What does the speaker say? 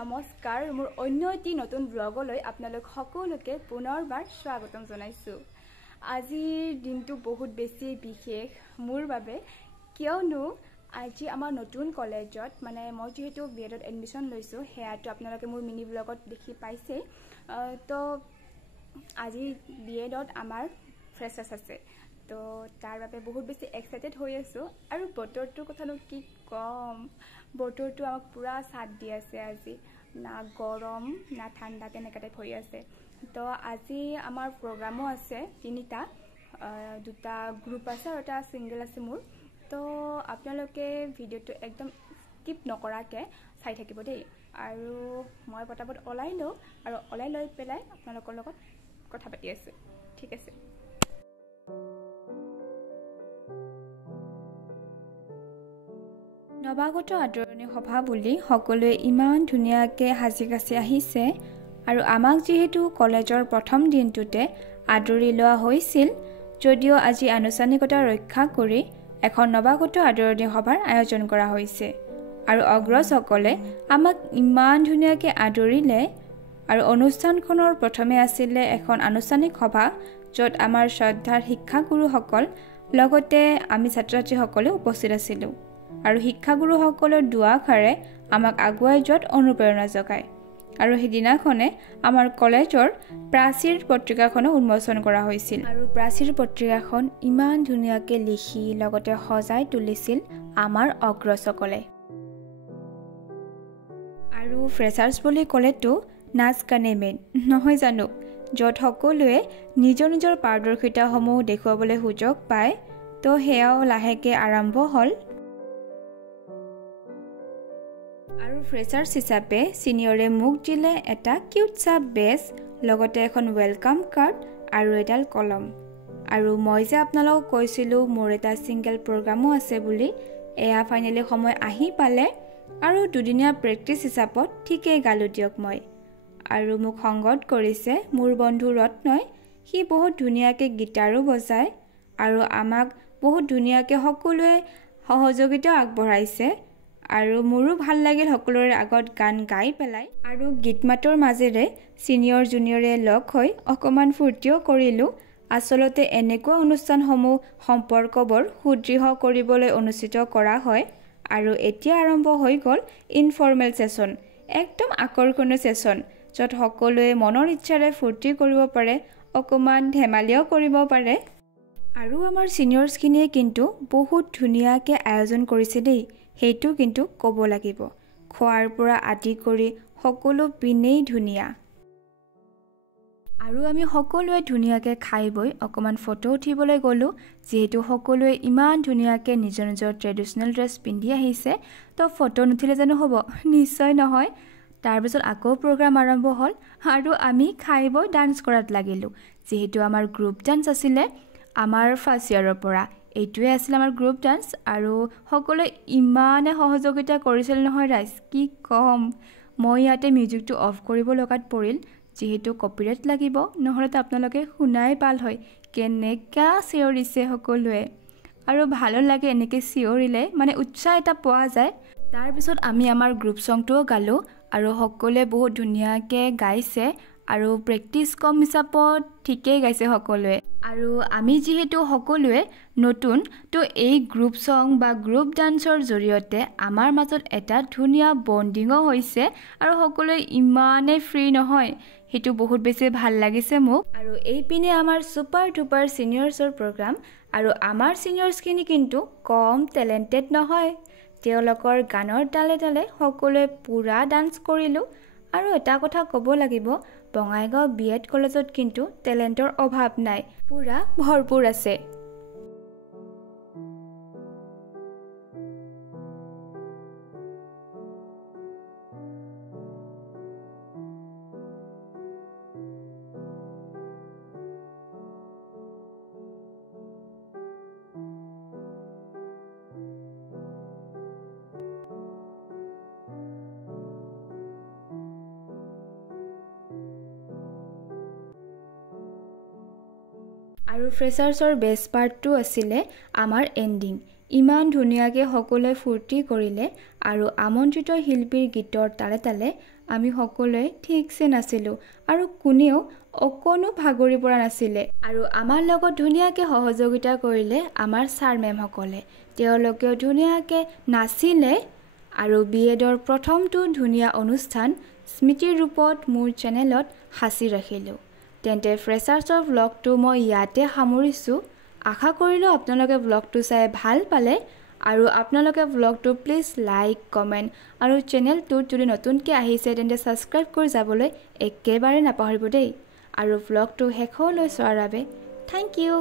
নমস্কাৰ মোৰ অন্য এটি নতুন ব্লগলৈ আপোনালোক সকলোকে পুনৰবাৰ স্বাগতম জনাইছো। আজিৰ দিনটো বহুত বেছি বিশেষ মোৰ বাবে কিয়নো আজি আমাৰ নতুন কলেজত মানে মই যেহেতু বিএডত এডমিশন লৈছো হেয়াটো আপোনালোকে মোৰ মিনি ব্লগত দেখি পাইছে। তো আজি বিএডত আমাৰ ফ্ৰেছাৰ্ছ আছে। তো তাৰ বাবে বহুত বেছি এক্সাইটেড হৈ আছো আৰু বতৰটোৰ কথানো কি কম, বতৰটো আমাক পুৰা সাথ দি আছে। আজি না গৰম না ঠাণ্ডা তেনেকা টাইপ হৈ আছে। তো আজি আমাৰ প্ৰগ্ৰামো আছে তিনিটা, দুটা গ্ৰুপ আছে আৰু এটা সিঙ্গেল আছে মোৰ। তো আপোনালোকে ভিডিঅ'টো একদম স্কিপ নকৰাকে চাই থাকিব দেই। আৰু মই পটাপট ওলাই লওঁ আৰু ওলাই লৈ পেলাই আপোনালোকৰ লগত কথা পাতি আছো, ঠিক আছে। নৱাগত আদৰণি সভা বুলি সকলোৱে ইমান ধুনীয়াকৈ সাজি কাচি আহিছে আৰু আমাক যিহেতু কলেজৰ প্ৰথম দিনটোতে আদৰি লোৱা হৈছিল, যদিও আজি আনুষ্ঠানিকতা ৰক্ষা কৰি এখন নৱাগত আদৰণি সভাৰ আয়োজন কৰা হৈছে আৰু অগ্ৰজসকলে আমাক ইমান ধুনীয়াকৈ আদৰিলে। আৰু অনুষ্ঠানখনৰ প্ৰথমে আছিলে এখন আনুষ্ঠানিক সভা য'ত আমাৰ শ্ৰদ্ধাৰ শিক্ষাগুৰুসকল লগতে আমি ছাত্ৰ ছাত্ৰীসকলে উপস্থিত আছিলোঁ আৰু শিক্ষাগুৰুসকলৰ দুআষাৰে আমাক আগুৱাই যোৱাত অনুপ্ৰেৰণা জগায়। আৰু সেইদিনাখনে আমাৰ কলেজৰ প্ৰাচীৰ পত্ৰিকাখনো উন্মোচন কৰা হৈছিল আৰু প্ৰাচীৰ পত্ৰিকাখন ইমান ধুনীয়াকৈ লিখি লগতে সজাই তুলিছিল আমাৰ অগ্ৰজসকলে। আৰু ফ্ৰেছাৰ্ছ বুলি ক'লেতো নাচ গানে মেইন নহয় জানো, য'ত সকলোৱে নিজৰ নিজৰ পাৰদৰ্শিতাসমূহ দেখুৱাবলৈ সুযোগ পায়। তো সেয়াও লাহেকৈ আৰম্ভ হ'ল। আৰু ফ্ৰেছাৰ্ছ হিচাপে ছিনিয়ৰে মোক দিলে এটা কিউট চা বেজ, লগতে এখন ৱেলকাম কাৰ্ড আৰু এডাল কলম। আৰু মই যে আপোনালোকক কৈছিলোঁ মোৰ এটা ছিংগল প্ৰগ্ৰামো আছে বুলি, এয়া ফাইনেলি সময় আহি পালে আৰু দুদিনীয়া প্ৰেক্টিছ হিচাপত ঠিকেই গালোঁ দিয়ক মই। আৰু মোক সংগত কৰিছে মোৰ বন্ধু ৰত্নই, সি বহুত ধুনীয়াকৈ গীটাৰো বজায় আৰু আমাক বহুত ধুনীয়াকৈ সকলোৱে সহযোগিতা আগবঢ়াইছে। আৰু মোৰো ভাল লাগিল সকলোৰে আগত গান গাই পেলাই আৰু গীত মাতৰ মাজেৰে ছিনিয়ৰ জুনিয়ৰে লগ হৈ অকণমান ফূৰ্তিও কৰিলোঁ। আচলতে এনেকুৱা অনুষ্ঠানসমূহ সম্পৰ্কবোৰ সুদৃঢ় কৰিবলৈ অনুষ্ঠিত কৰা হয়। আৰু এতিয়া আৰম্ভ হৈ গ'ল ইনফৰ্মেল ছেশ্যন, একদম আকৰ্ষণীয় ছেশ্যন য'ত সকলোৱে মনৰ ইচ্ছাৰে ফূৰ্তি কৰিব পাৰে, অকণমান ধেমালিও কৰিব পাৰে। আৰু আমাৰ ছিনিয়ৰ্ছখিনিয়ে কিন্তু বহুত ধুনীয়াকৈ আয়োজন কৰিছে দেই, সেইটো কিন্তু ক'ব লাগিব। খোৱাৰ পৰা আদি কৰি সকলো পিনেই ধুনীয়া। আৰু আমি সকলোৱে ধুনীয়াকৈ খাই বৈ অকণমান ফটো উঠিবলৈ গ'লোঁ, যিহেতু সকলোৱে ইমান ধুনীয়াকৈ নিজৰ নিজৰ ট্ৰেডিশ্যনেল ড্ৰেছ পিন্ধি আহিছে। তো ফটো নুঠিলে জানো হ'ব? নিশ্চয় নহয়। তাৰপিছত আকৌ প্ৰগ্ৰাম আৰম্ভ হ'ল আৰু আমি খাই বৈ ডান্স কৰাত লাগিলোঁ, যিহেতু আমাৰ গ্ৰুপ ডান্স আছিলে আমাৰ ফাৰ্ষ্ট ইয়াৰৰ পৰা। এইটোৱে আছিল আমাৰ গ্ৰুপ ডান্স আৰু সকলোৱে ইমানে সহযোগিতা কৰিছিল নহয় ৰাইজ, কি ক'ম। মই ইয়াতে মিউজিকটো অফ কৰিব লগাত পৰিল, যিহেতু কপিৰাইট লাগিব, নহ'লেতো আপোনালোকে শুনাই পাল হয় কেনেকুৱা চিঞৰিছে সকলোৱে। আৰু ভালো লাগে এনেকৈ চিঞৰিলে, মানে উৎসাহ এটা পোৱা যায়। তাৰপিছত আমি আমাৰ গ্ৰুপ ছংটোও গালোঁ আৰু সকলোৱে বহুত ধুনীয়াকৈ গাইছে আৰু প্ৰেক্টিছ কম হিচাপত ঠিকেই গাইছে সকলোৱে। আৰু আমি যিহেতু সকলোৱে নতুন, তো এই গ্ৰুপ ছং বা গ্ৰুপ ডান্সৰ জৰিয়তে আমাৰ মাজত এটা ধুনীয়া বণ্ডিঙো হৈছে আৰু সকলোৱে ইমানেই ফ্ৰী নহয়, সেইটো বহুত বেছি ভাল লাগিছে মোক। আৰু এইপিনে আমাৰ ছুপাৰ ডুপাৰ ছিনিয়ৰ্ছৰ প্ৰগ্ৰাম আৰু আমাৰ ছিনিয়ৰ্ছখিনি কিন্তু কম টেলেণ্টেড নহয়। তেওঁলোকৰ গানৰ তালে তালে সকলোৱে পূৰা ডান্স কৰিলোঁ। আৰু এটা কথা ক'ব লাগিব, বঙাইগাঁও বিএড কলেজত কিন্তু টেলেণ্টৰ অভাৱ নাই, পূৰা ভৰপূৰ আছে। আৰু ফ্ৰেছাৰ্ছৰ বেষ্ট পাৰ্টটো আছিলে আমাৰ এণ্ডিং। ইমান ধুনীয়াকৈ সকলোৱে ফূৰ্তি কৰিলে আৰু আমন্ত্ৰিত শিল্পীৰ গীতৰ তালে তালে আমি সকলোৱে ঠিকছে নাছিলোঁ আৰু কোনেও অকণো ভাগৰি পৰা নাছিলে আৰু আমাৰ লগত ধুনীয়াকৈ সহযোগিতা কৰিলে আমাৰ ছাৰ মেমসকলে তেওঁলোকেও ধুনীয়াকৈ নাচিলে আৰু বিএডৰ প্ৰথমটো ধুনীয়া অনুষ্ঠান স্মৃতিৰ ৰূপত মোৰ চেনেলত সাঁচি ৰাখিলোঁ তেন্তে ফ্ৰেছাৰ্ছৰ ব্লগটো মই ইয়াতে সামৰিছোঁ আশা কৰিলোঁ আপোনালোকে ব্লগটো চাই ভাল পালে আৰু আপোনালোকে ব্লগটো প্লিজ লাইক কমেণ্ট আৰু চেনেলটোত যদি নতুনকৈ আহিছে তেন্তে ছাবস্ক্ৰাইব কৰি যাবলৈ একেবাৰে নাপাহৰিব দেই আৰু ব্লগটো শেষলৈ চোৱাৰ বাবে থেংক ইউ